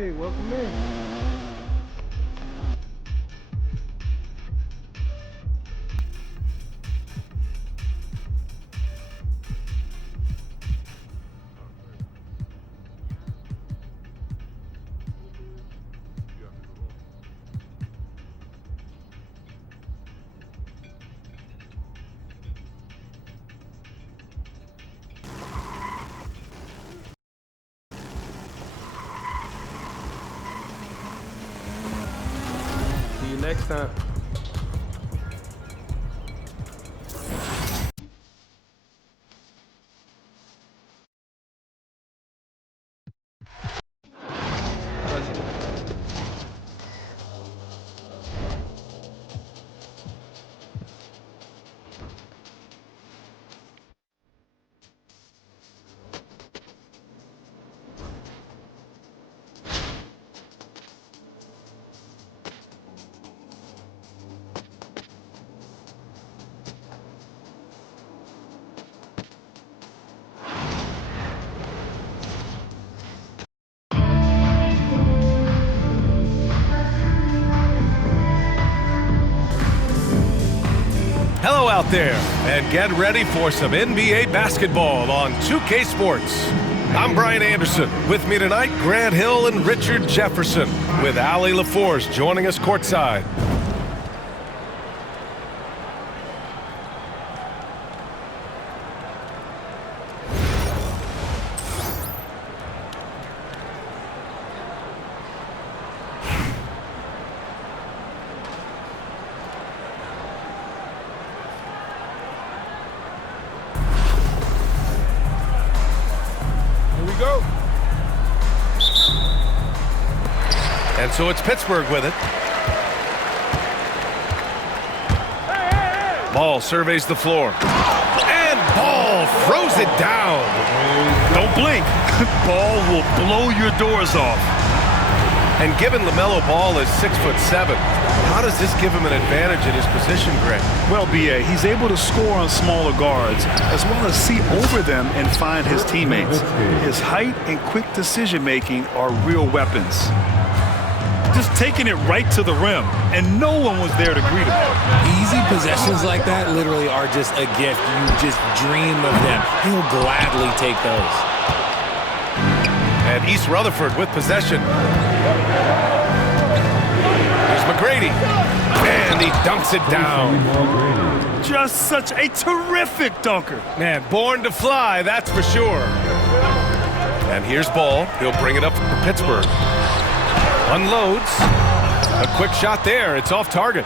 Hey, welcome in. See you next time. Hello out there, and get ready for some NBA basketball on 2K Sports. I'm Brian Anderson. With me tonight, Grant Hill and Richard Jefferson, with Allie LaForce joining us courtside. Go. And so it's Pittsburgh with it. Ball surveys the floor. And Ball throws it down. Don't blink. Ball will blow your doors off. And given LaMelo Ball is 6'7", how does this give him an advantage in his position, Greg? Well, B.A., he's able to score on smaller guards, as well as see over them and find his teammates. His height and quick decision-making are real weapons. Just taking it right to the rim, and no one was there to greet him. Easy possessions like that literally are just a gift. You just dream of them. He'll gladly take those. And East Rutherford with possession. Here's McGrady. And he dunks it down. Just such a terrific dunker. Man, born to fly, that's for sure. And here's Ball. He'll bring it up for Pittsburgh. Unloads. A quick shot there. It's off target.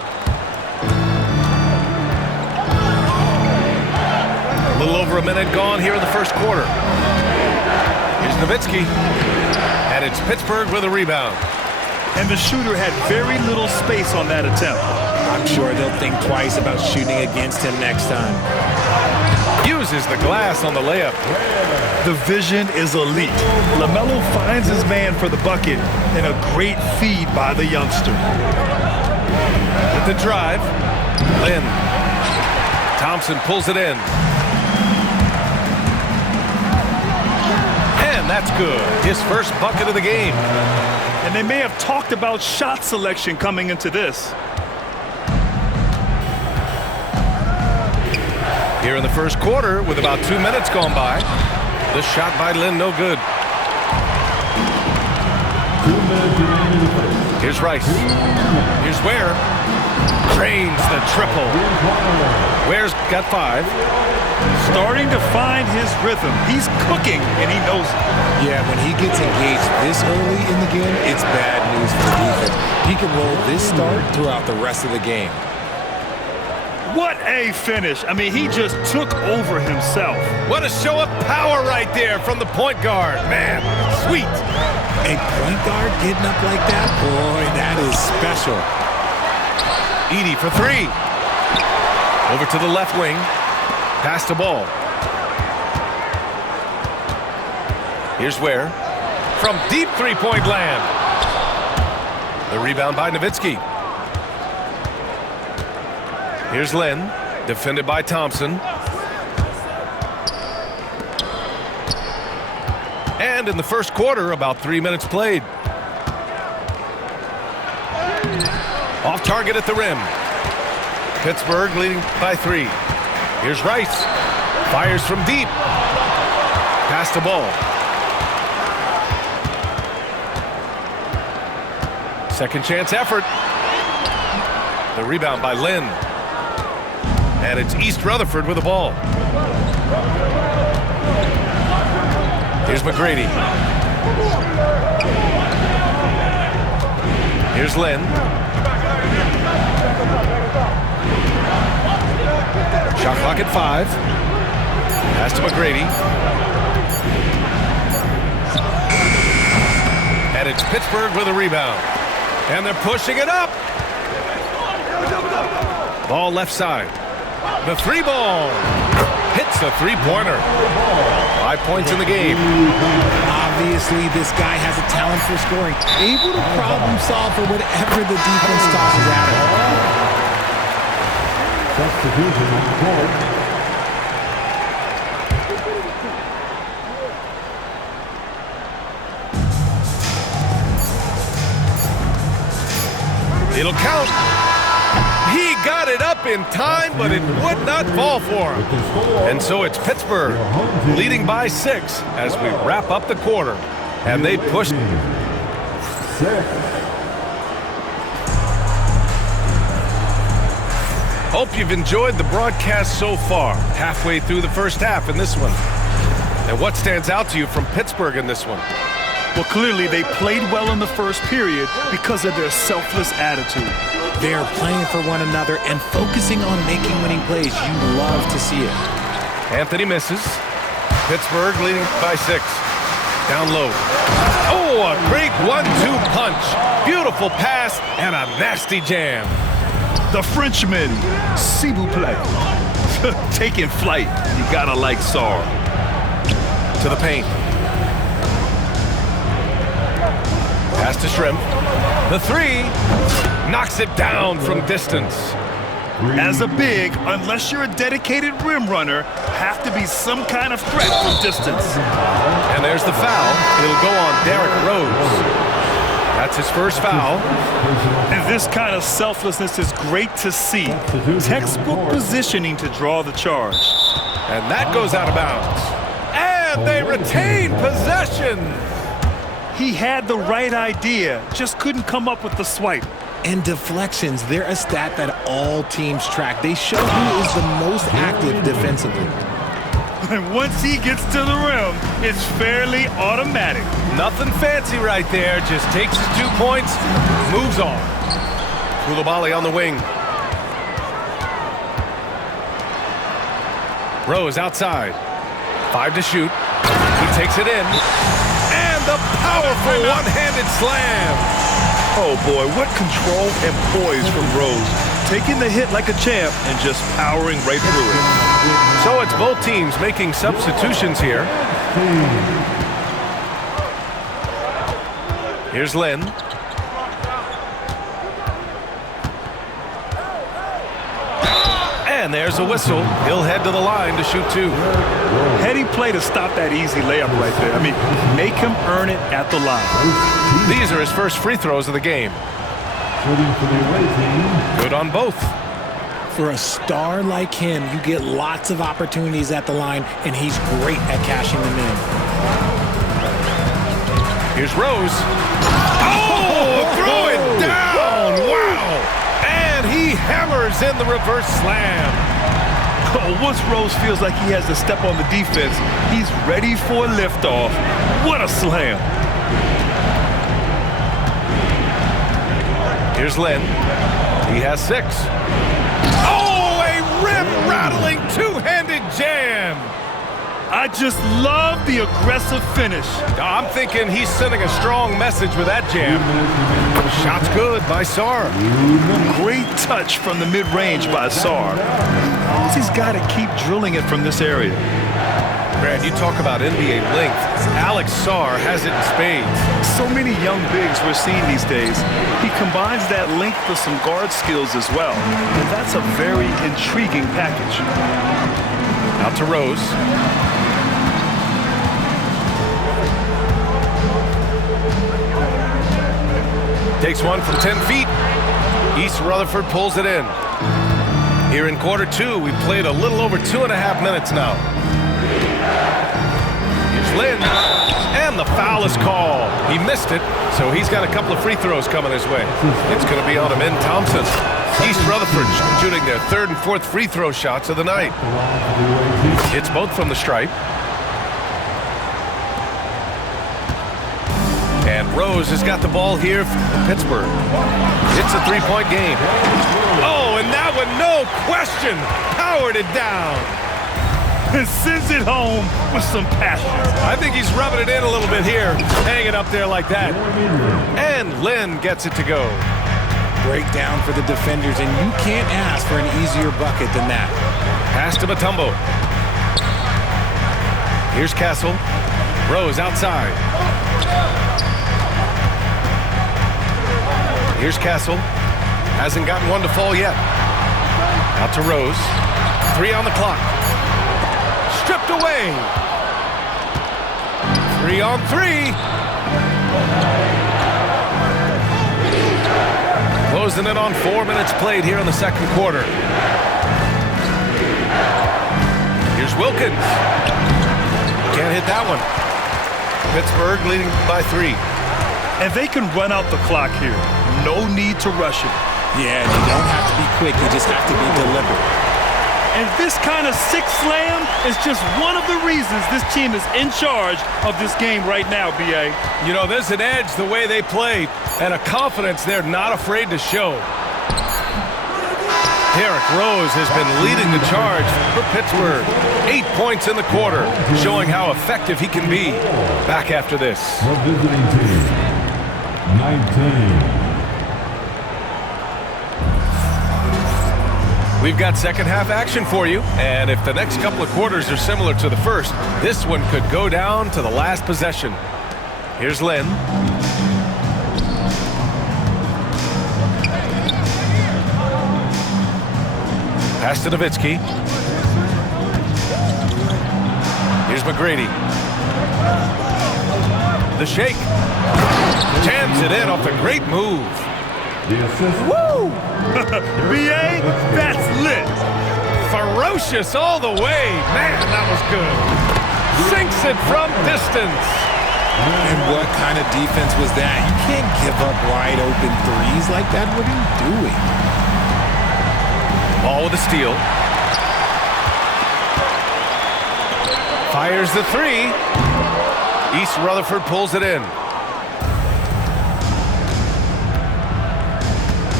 A little over a minute gone here in the first quarter. Here's Nowitzki. And it's Pittsburgh with a rebound. And the shooter had very little space on that attempt. I'm sure they'll think twice about shooting against him next time. Uses the glass on the layup. The vision is elite. LaMelo finds his man for the bucket, and a great feed by the youngster. With the drive, Lynn. Thompson pulls it in. And that's good. His first bucket of the game. And they may have talked about shot selection coming into this. Here in the first quarter, with about 2 minutes gone by, the shot by Lynn, no good. Here's Rice. Here's Ware. Drains the triple. Ware's got 5. Starting to find his rhythm. He's cooking, and he knows it. Yeah, when he gets engaged this early in the game, it's bad news for the defense. He can roll this start throughout the rest of the game. What a finish. I mean, he just took over himself. What a show of power right there from the point guard. Man, sweet. A point guard getting up like that? Boy, that is special. Edey for 3. Over to the left wing. Pass the ball. Here's Ware. From deep three-point land. The rebound by Nowitzki. Here's Lynn, defended by Thompson. And in the first quarter, about 3 minutes played. Off target at the rim. Pittsburgh leading by 3. Here's Rice. Fires from deep. Pass the ball. Second chance effort. The rebound by Lynn. And it's East Rutherford with the ball. Here's McGrady. Here's Lynn. Shot clock at 5. Pass to McGrady. And it's Pittsburgh with a rebound. And they're pushing it up. Ball left side. The 3 ball. Hits the 3-pointer. 5 points in the game. Obviously, this guy has a talent for scoring. Able to problem solve for whatever the defense tosses at him. Substitution on the court. It'll count. He got it up in time, but it would not fall for him. And so it's Pittsburgh leading by 6 as we wrap up the quarter. And they push. 6. Hope you've enjoyed the broadcast so far. Halfway through the first half in this one. And what stands out to you from Pittsburgh in this one? Well, clearly they played well in the first period because of their selfless attitude. They are playing for one another and focusing on making winning plays. You love to see it. Anthony misses. Pittsburgh leading by 6. Down low. Oh, a great 1-2 punch. Beautiful pass and a nasty jam. The Frenchman, s'il vous plaît. Taking flight. You gotta like Sarr. To the paint. Pass to Shrimp. The 3 knocks it down from distance. As a big, unless you're a dedicated rim runner, have to be some kind of threat from distance. And there's the foul. It'll go on Derrick Rose. That's his first foul. And this kind of selflessness is great to see. Textbook positioning to draw the charge. And that goes out of bounds. And they retain possession. He had the right idea, just couldn't come up with the swipe. And deflections, they're a stat that all teams track. They show who is the most active defensively. And once he gets to the rim, it's fairly automatic. Nothing fancy right there. Just takes his 2 points, moves on. Koulibaly on the wing. Rose outside. 5 to shoot. He takes it in. And the powerful one-handed slam. Oh boy, what control and poise from Rose. Taking the hit like a champ and just powering right through it. So it's both teams making substitutions here. Here's Lynn. And there's a whistle. He'll head to the line to shoot 2. Heady play to stop that easy layup right there. I mean, make him earn it at the line. These are his first free throws of the game. Good on both. For a star like him, you get lots of opportunities at the line, and he's great at cashing them in. Here's Rose. Oh, throw it down! Wow! And he hammers in the reverse slam. Oh, once Rose feels like he has to step on the defense, he's ready for a liftoff. What a slam. Here's Lynn. He has 6. Oh, a rim-rattling two-handed jam. I just love the aggressive finish. I'm thinking he's sending a strong message with that jam. Shot's good by Sarr. Great touch from the mid-range by Sarr. He's got to keep drilling it from this area. Brad, you talk about NBA length. Alex Sarr has it in spades. So many young bigs we're seeing these days. He combines that length with some guard skills as well. And that's a very intriguing package. Out to Rose. Takes one from 10 feet. East Rutherford pulls it in. Here in quarter two, we played a little over 2.5 minutes now. Here's Lynn, and the foul is called. He missed it, so he's got a couple of free throws coming his way. It's going to be on Amin Thompson. East Rutherford shooting their third and fourth free throw shots of the night. It's both from the stripe. And Rose has got the ball here for Pittsburgh. It's a three-point game. Oh, and that one, no question, powered it down. And sends it home with some passion. I think he's rubbing it in a little bit here, hanging up there like that. And Lynn gets it to go. Breakdown for the defenders, and you can't ask for an easier bucket than that. Pass to Mutombo. Here's Castle. Rose outside. Here's Castle. Hasn't gotten one to fall yet. Out to Rose. 3 on the clock. Stripped away. 3 on 3. Closing in on 4 minutes played here in the second quarter. Here's Wilkins. Can't hit that one. Pittsburgh leading by 3. And they can run out the clock here. No need to rush it. Yeah, you don't have to be quick. You just have to be deliberate. And this kind of sick slam is just one of the reasons this team is in charge of this game right now, B.A. You know, there's an edge the way they played and a confidence they're not afraid to show. Derrick Rose has been leading the charge for Pittsburgh. 8 points in the quarter, showing how effective he can be. Back after this. The visiting team, 19. We've got second half action for you, and if the next couple of quarters are similar to the first, this one could go down to the last possession. Here's Lynn. Pass to Nowitzki. Here's McGrady. The shake. Jams it in off the great move. The assist. Woo! B.A., that's lit. Ferocious all the way. Man, that was good. Sinks it from distance. And what kind of defense was that? You can't give up wide open threes like that. What are you doing? Ball with a steal. Fires the 3. East Rutherford pulls it in.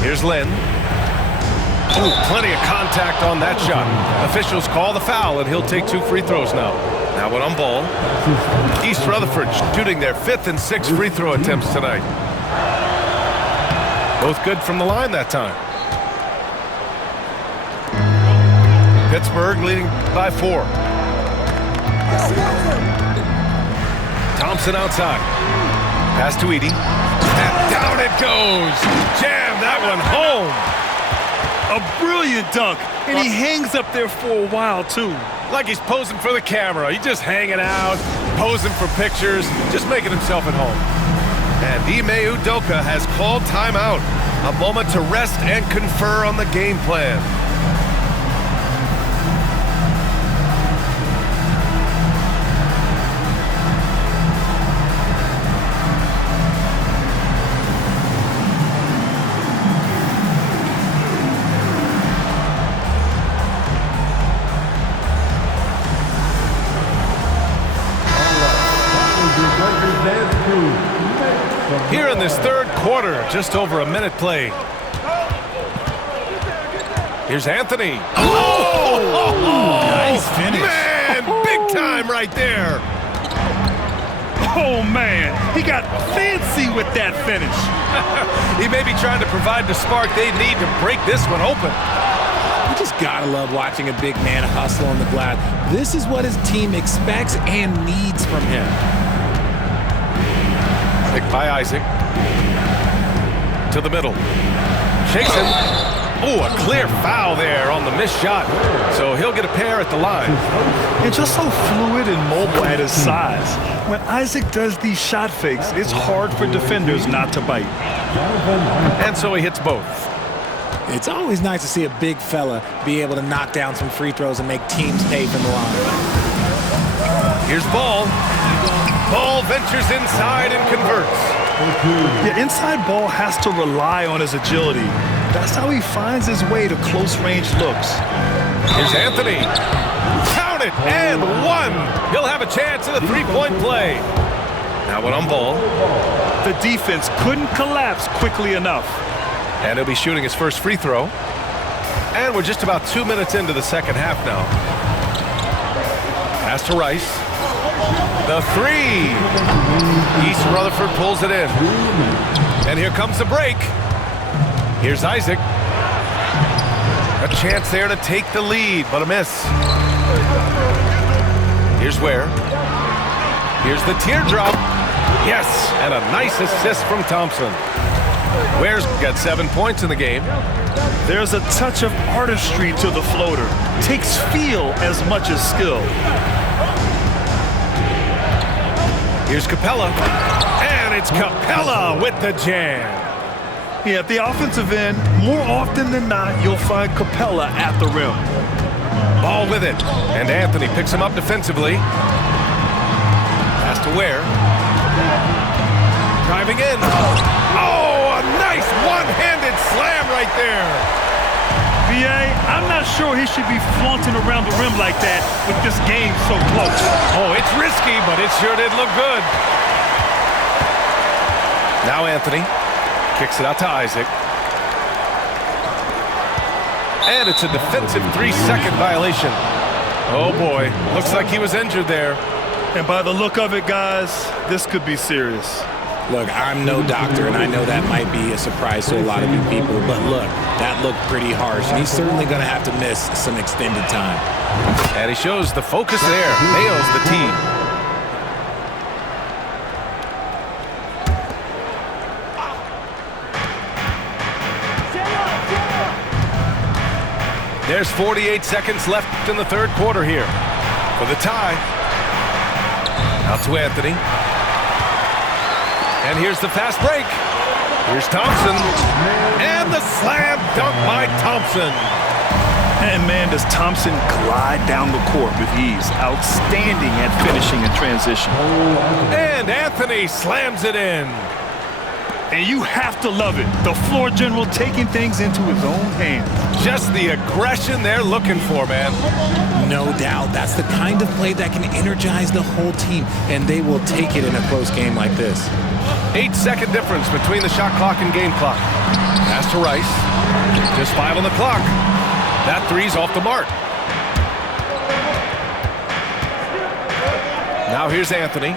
Here's Lynn. Ooh, plenty of contact on that shot. Officials call the foul, and he'll take 2 free throws now. Now one on ball. East Rutherford shooting their 5th and 6th free throw attempts tonight. Both good from the line that time. Pittsburgh leading by 4. Thompson outside. Pass to Edey. And down it goes. Jam that one home. A brilliant dunk, and he hangs up there for a while, too. Like he's posing for the camera. He's just hanging out, posing for pictures, just making himself at home. And Ime Udoka has called timeout. A moment to rest and confer on the game plan. Here in this third quarter, just over a minute played. Here's Anthony. Oh! Nice finish. Man, big time right there. Oh, man, he got fancy with that finish. He may be trying to provide the spark they need to break this one open. You just gotta love watching a big man hustle on the glass. This is what his team expects and needs from him. Picked by Isaac. To the middle. Shakes him. Oh, a clear foul there on the missed shot. So he'll get a pair at the line. And just so fluid and mobile at his size. When Isaac does these shot fakes, it's hard for defenders not to bite. And so he hits both. It's always nice to see a big fella be able to knock down some free throws and make teams pay from the line. Here's Ball. Ball ventures inside and converts. Yeah, inside Ball has to rely on his agility. That's how he finds his way to close-range looks. Here's Anthony. Count it, and one. He'll have a chance at a three-point play. Now one on Ball. The defense couldn't collapse quickly enough. And he'll be shooting his first free throw. And we're just about 2 minutes into the second half now. Pass to Rice. The three. East Rutherford pulls it in. And here comes the break. Here's Isaac. A chance there to take the lead, but a miss. Here's Ware. Here's the teardrop. Yes, and a nice assist from Thompson. Ware's got 7 points in the game. There's a touch of artistry to the floater. Takes feel as much as skill. Here's Capella. And it's Capella with the jam. Yeah, at the offensive end, more often than not, you'll find Capella at the rim. Ball with it. And Anthony picks him up defensively. Pass to Ware. Driving in. Oh, a nice one-handed slam right there. B.A., I'm not sure he should be flaunting around the rim like that with this game so close. Oh, it's risky, but it sure did look good. Now Anthony kicks it out to Isaac. And it's a defensive 3-second violation. Oh, boy. Looks like he was injured there. And by the look of it, guys, this could be serious. Look, I'm no doctor, and I know that might be a surprise to a lot of you people, but look, that looked pretty harsh, and he's certainly going to have to miss some extended time. And he shows the focus there. Nails the team. There's 48 seconds left in the third quarter here for the tie. Out to Anthony. And here's the fast break. Here's Thompson. And the slam dunk by Thompson. And man, does Thompson glide down the court with ease. Outstanding at finishing in transition. And Anthony slams it in. And you have to love it. The floor general taking things into his own hands. Just the aggression they're looking for, man. No doubt. That's the kind of play that can energize the whole team, and they will take it in a close game like this. 8-second difference between the shot clock and game clock. Pass to Rice. Just 5 on the clock. That three's off the mark. Now here's Anthony.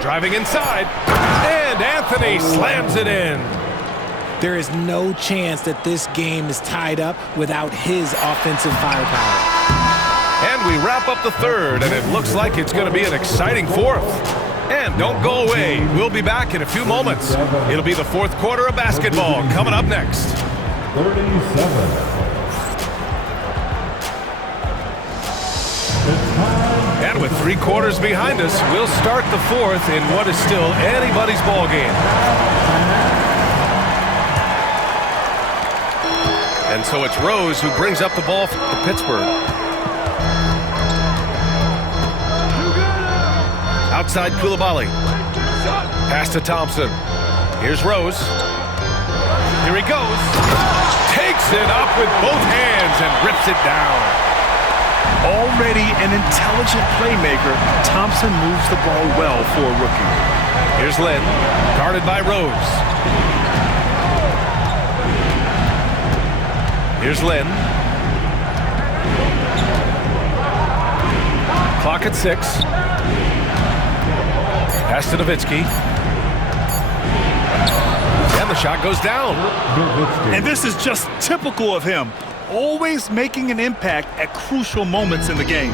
Driving inside. And Anthony slams it in. There is no chance that this game is tied up without his offensive firepower. And we wrap up the third, and it looks like it's going to be an exciting fourth. And don't go away. We'll be back in a few moments. It'll be the fourth quarter of basketball coming up next. 37. And with 3 quarters behind us, we'll start the fourth in what is still anybody's ball game. And so it's Rose who brings up the ball for Pittsburgh. Outside Coulibaly. Pass to Thompson. Here's Rose. Here he goes. Takes it up with both hands and rips it down. Already an intelligent playmaker, Thompson moves the ball well for a rookie. Here's Lynn, guarded by Rose. Here's Lynn. Clock at 6. Pass to Nowitzki. And the shot goes down. And this is just typical of him. Always making an impact at crucial moments in the game.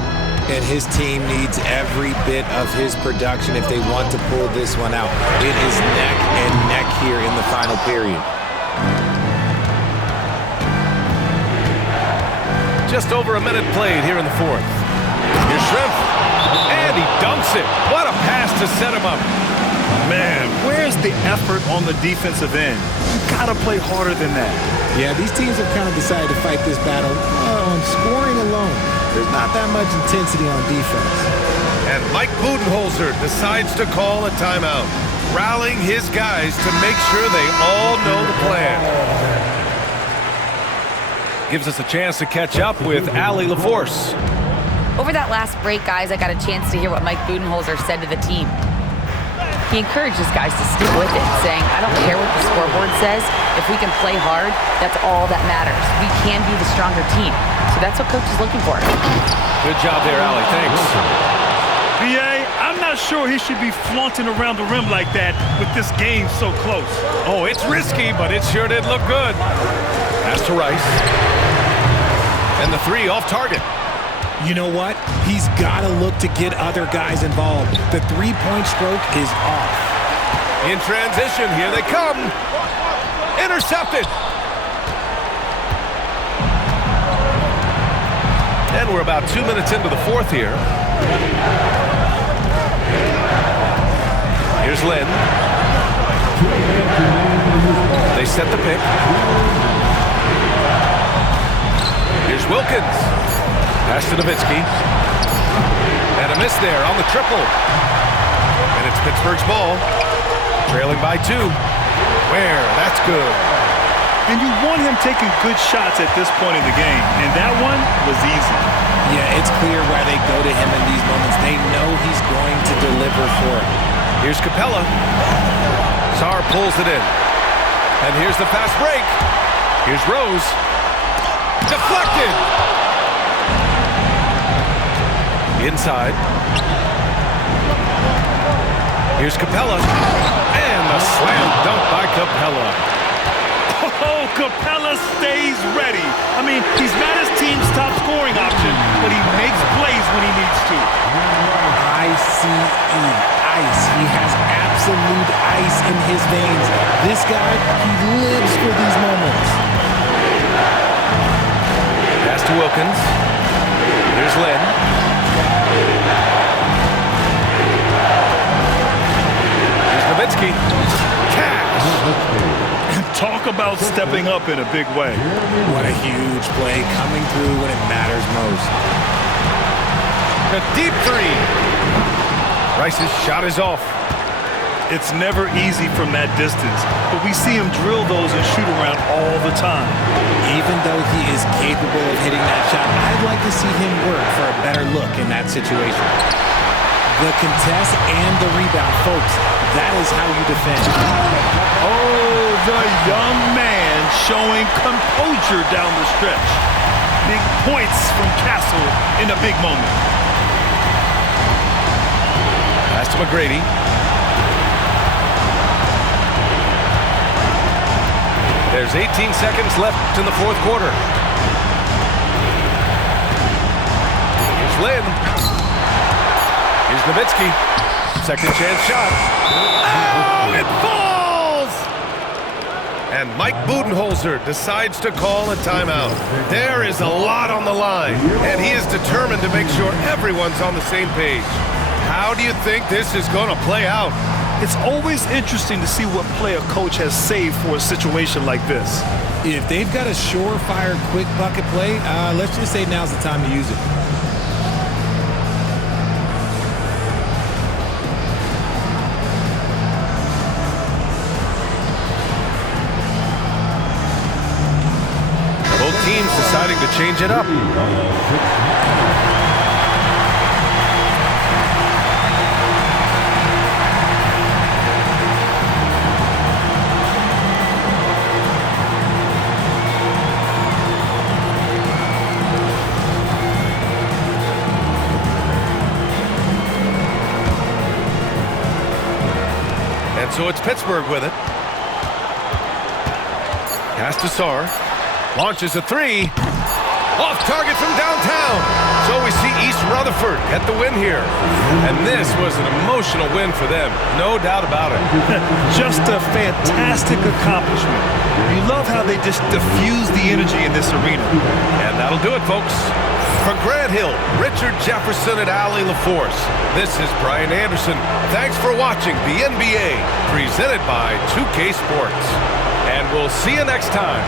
And his team needs every bit of his production if they want to pull this one out. It is neck and neck here in the final period. Just over a minute played here in the fourth. Here's Shrimp, and he dunks it. What a pass to set him up. Man, where's the effort on the defensive end? You gotta play harder than that. Yeah, these teams have kind of decided to fight this battle on scoring alone. There's not that much intensity on defense. And Mike Budenholzer decides to call a timeout, rallying his guys to make sure they all know the plan. Gives us a chance to catch up with Allie LaForce. Over that last break, guys, I got a chance to hear what Mike Budenholzer said to the team. He encouraged his guys to stick with it, saying, I don't care what the scoreboard says. If we can play hard, that's all that matters. We can be the stronger team. So that's what Coach is looking for. Good job there, Allie. Thanks. B.A., I'm not sure he should be flaunting around the rim like that with this game so close. Oh, it's risky, but it sure did look good. Pass to Rice. And the three off target. You know what? He's got to look to get other guys involved. The three-point stroke is off. In transition, here they come. Intercepted. And we're about 2 minutes into the fourth here. Here's Lynn. They set the pick. Here's Wilkins. Pass to Nowitzki. And a miss there on the triple. And it's Pittsburgh's ball. Trailing by 2. Where? That's good. And you want him taking good shots at this point in the game. And that one was easy. Yeah, it's clear why they go to him in these moments. They know he's going to deliver for it. Here's Capella. Sarr pulls it in. And here's the fast break. Here's Rose. Deflected. Inside. Here's Capella. And the slam dunk by Capella. Oh, Capella stays ready. I mean, he's not his team's top scoring option, but he makes plays when he needs to. I-C-E, ice. He has absolute ice in his veins. This guy, he lives for these moments. Pass to Wilkins. Here's Lynn. Here's Nowitzki. Cash. Talk about stepping up in a big way. What a huge play coming through when it matters most. A deep three. Rice's shot is off. It's never easy from that distance, but we see him drill those and shoot around all the time. Even though he is capable of hitting that shot, I'd like to see him work for a better look in that situation. The contest and the rebound, folks, that is how you defend. Oh, the young man showing composure down the stretch. Big points from Castle in a big moment. Pass to McGrady. There's 18 seconds left in the fourth quarter. Here's Lynn. Here's Nowitzki. Second chance shot. Oh, it falls! And Mike Budenholzer decides to call a timeout. There is a lot on the line, and he is determined to make sure everyone's on the same page. How do you think this is going to play out? It's always interesting to see what play a coach has saved for a situation like this. If they've got a surefire, quick bucket play, let's just say now's the time to use it. Both teams deciding to change it up. And so it's Pittsburgh with it. Pass to Sarr. Launches a three. Off target from downtown. So we see East Rutherford get the win here. And this was an emotional win for them. No doubt about it. Just a fantastic accomplishment. You love how they just diffuse the energy in this arena. And that'll do it, folks. For Grant Hill, Richard Jefferson, and Allie LaForce, this is Brian Anderson. Thanks for watching the NBA, presented by 2K Sports. And we'll see you next time.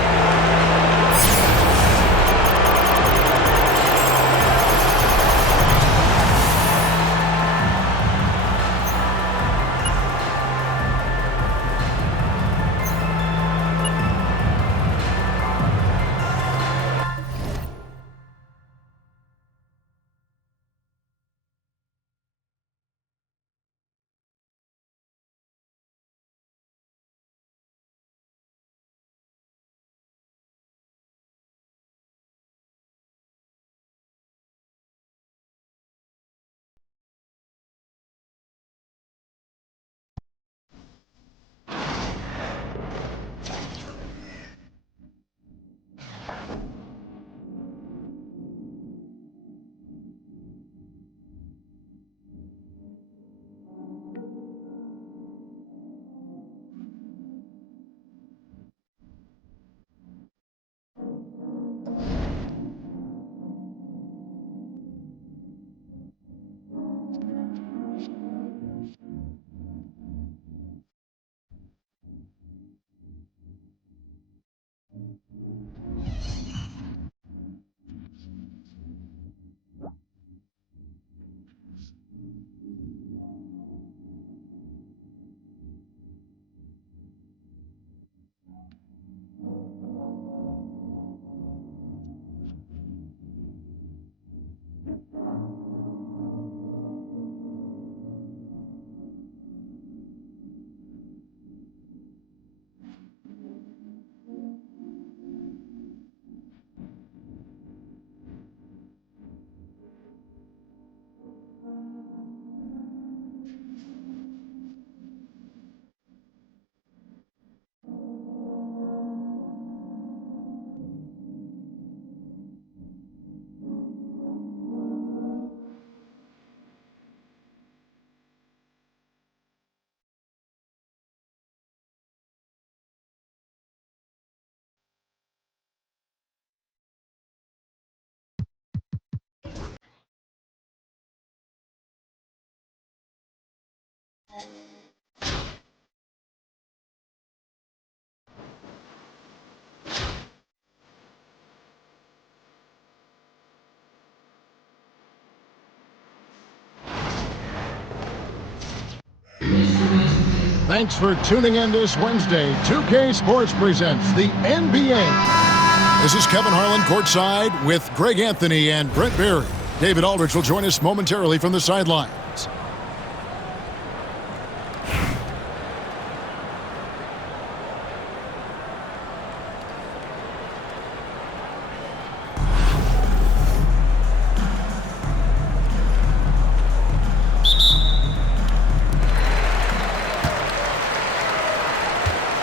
Thanks for tuning in this Wednesday. 2K Sports presents the NBA. This is Kevin Harlan courtside with Greg Anthony and Brent Barry. David Aldridge will join us momentarily from the sidelines.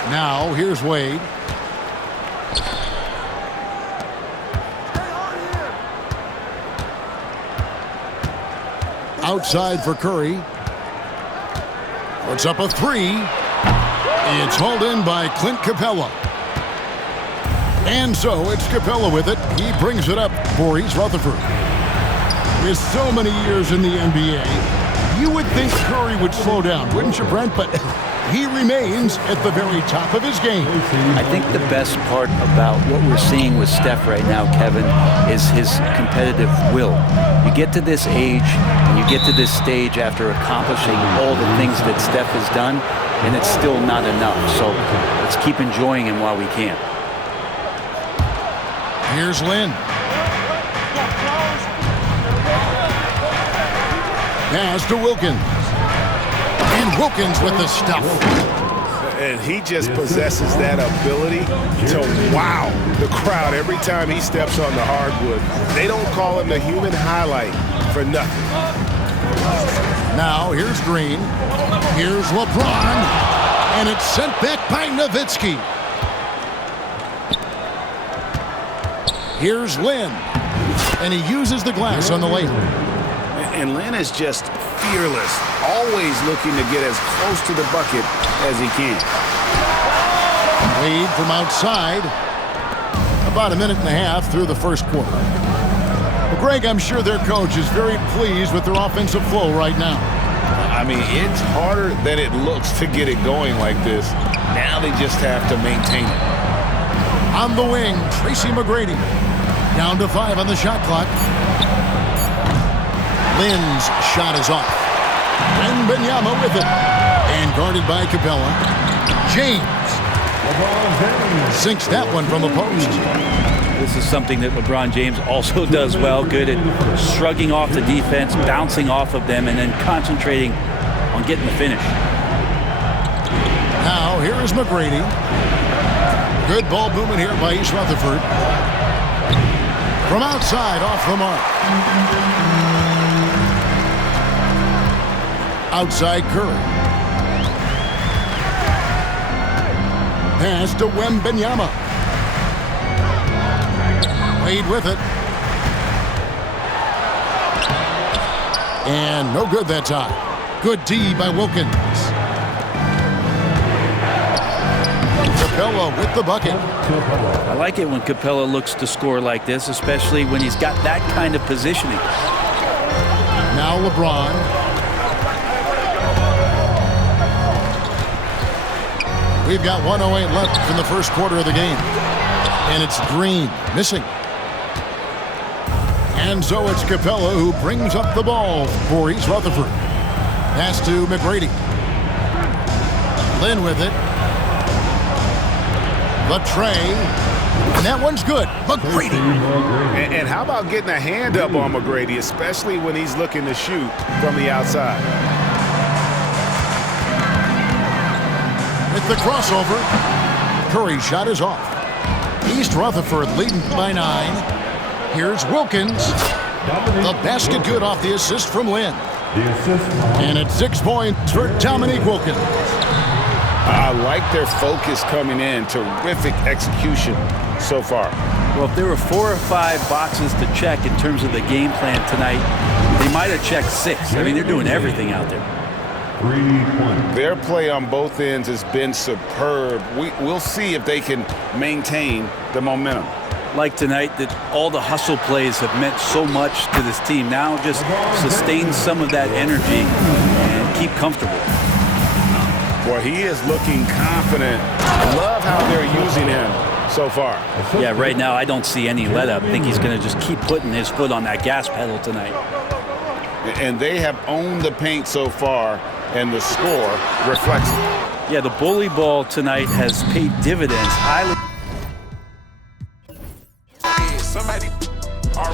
Now, here's Wade. Outside for Curry. Puts up a three. It's hauled in by Clint Capella. And so it's Capella with it. He brings it up for East Rutherford. With so many years in the NBA, you would think Curry would slow down, wouldn't you, Brent? But he remains at the very top of his game. I think the best part about what we're seeing with Steph right now, Kevin, is his competitive will. You get to this age and you get to this stage after accomplishing all the things that Steph has done, and it's still not enough. So let's keep enjoying him while we can. Here's Lynn. Pass to Wilkins. And Wilkins with the stuff. And he just possesses that ability to wow the crowd every time he steps on the hardwood. They don't call him the human highlight for nothing. Now here's Green. Here's LeBron. And it's sent back by Nowitzki. Here's Lynn. And he uses the glass on the lane. And Lynn is just fearless, always looking to get as close to the bucket as he can. Wade from outside. About a minute and a half through the first quarter. Well, Greg, I'm sure their coach is very pleased with their offensive flow right now. I mean, it's harder than it looks to get it going like this. Now they just have to maintain it. On the wing, Tracy McGrady. Down to 5 on the shot clock. Lynn's shot is off. Wembanyama with it. And guarded by Capella. James sinks that one from the post. This is something that LeBron James also does well, good at shrugging off the defense, bouncing off of them, and then concentrating on getting the finish. Now, here is McGrady. Good ball movement here by East Rutherford. From outside, off the mark. Outside Curry. Pass to Wembanyama. Wade with it. And no good that time. Good D by Wilkins. Capella with the bucket. I like it when Capella looks to score like this, especially when he's got that kind of positioning. Now LeBron. We've got 1:08 left in the first quarter of the game. And it's Green missing. And so it's Capella who brings up the ball for East Rutherford. Pass to McGrady. Lynn with it. The tray. And that one's good. McGrady. And how about getting a hand up on McGrady, especially when he's looking to shoot from the outside? With the crossover. Curry's shot is off. East Rutherford leading by 9. Here's Wilkins. The basket good off the assist from Lynn. And it's 6 points for Dominique Wilkins. I like their focus coming in. Terrific execution so far. Well, if there were 4 or 5 boxes to check in terms of the game plan tonight, they might have checked 6. I mean, they're doing everything out there. Their play on both ends has been superb. We'll see if they can maintain the momentum. Like tonight, that all the hustle plays have meant so much to this team. Now just sustain some of that energy and keep comfortable. Boy, he is looking confident. I love how they're using him so far. Yeah, right now I don't see any let up. I think he's going to just keep putting his foot on that gas pedal tonight. And they have owned the paint so far, and the score reflects it. Yeah, the bully ball tonight has paid dividends. Highly